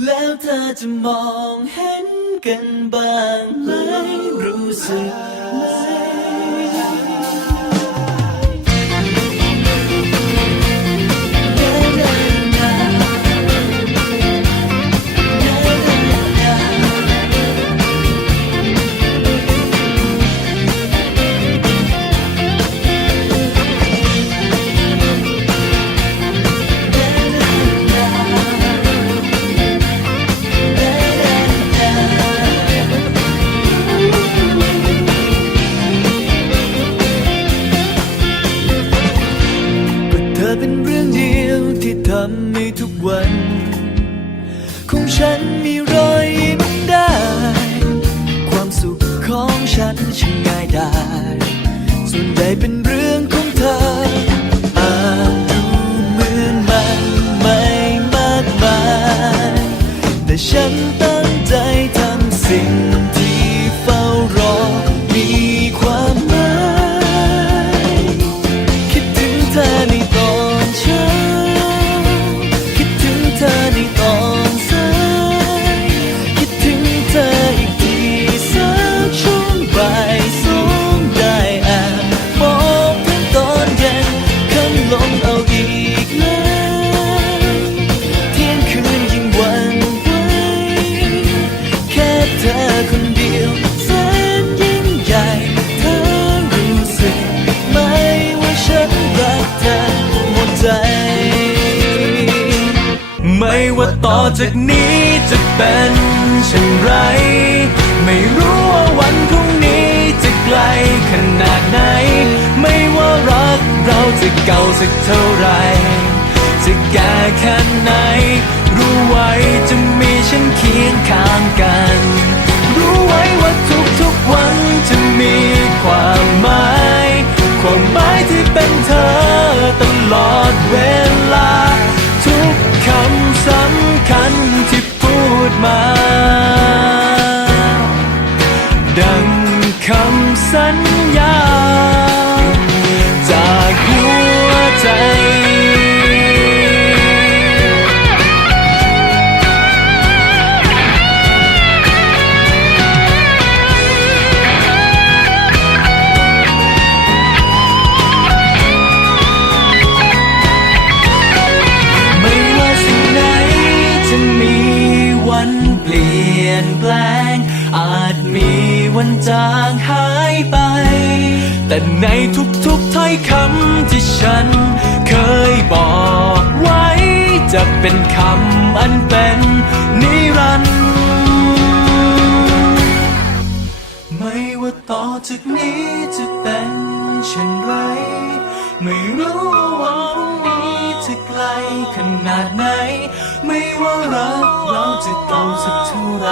แล้วเธอจะมองเห็นกันบ้างไหมรู้สึก เธอเป็นเรื่องเดียวที่ทำให้ทุกวัน ของฉันมีรอย ว่าต่อจากนี้จะเป็นเช่นไร ไม่รู้ว่าวันพรุ่งนี้จะไกลขนาดไหน ไม่ว่ารักเราจะเก่าสักเท่าไร จะแก่แค่ไหน รู้ไว้จะมีฉันเคียงข้างกัน คัญที่พูดมา ดังคำสัญ ยนแปลง อาจมีวันจางหายไป แต่ในทุกๆถ้อยคำที่ฉัน เคยบอกไว้ จะเป็นคำอันเป็นนิรันดร์ไม่ว่าต่อจากนี้จะเป็นเช่นไร ไม่รู้ว่า จะไกลขนาดไหน ไม่ว่ารักเราจะเก่าสักเท่าไร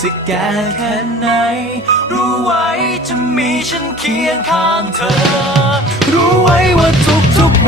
จะแก่แค่ไหน รู้ไว้จะมีฉันเคียงข้างเธอ รู้ไว้ว่าทุกๆวั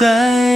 ำ